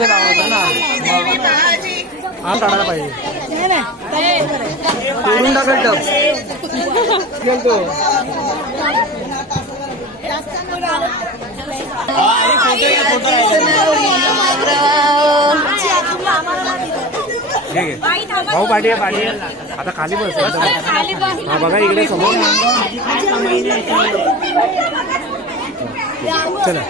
इथे लावलं ना हा काढायला पाहिजे तोडून टाकल टप गेलतो भाऊ पाठी आहे पाठी आता खाली बस हा बघा इकडे समोर चला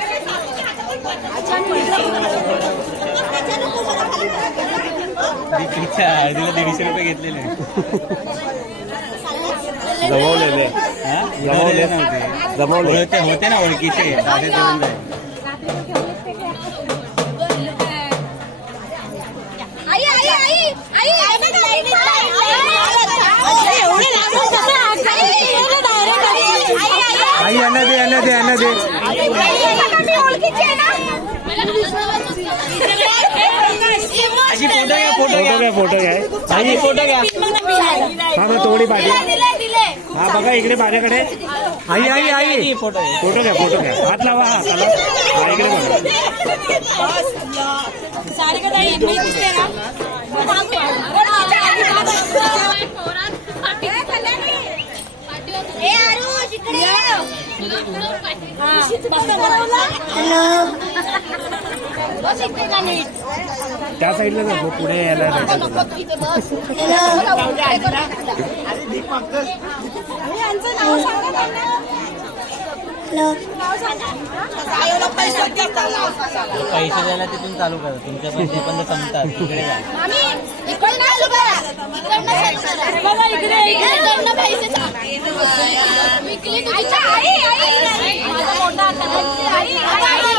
तिला 150 रुपये घेतलेले जमवलेले जमवले होते ना ओळखीचे साधे देऊन जाईल आई यांना दे यांना दे यांना दे फोटो घ्या फोटो घ्या आई फोटो घ्या हा मग थोडी पाठी हा बघा इकडे माझ्याकडे आई आई आई फोटो घ्या हात लावा हा चला हा इकडे बघा त्या साईडला जातो पुढे यायला पैसे द्यायला तिथून चालू करा तुमच्या पैसे पण संपतात तिकडे जा आई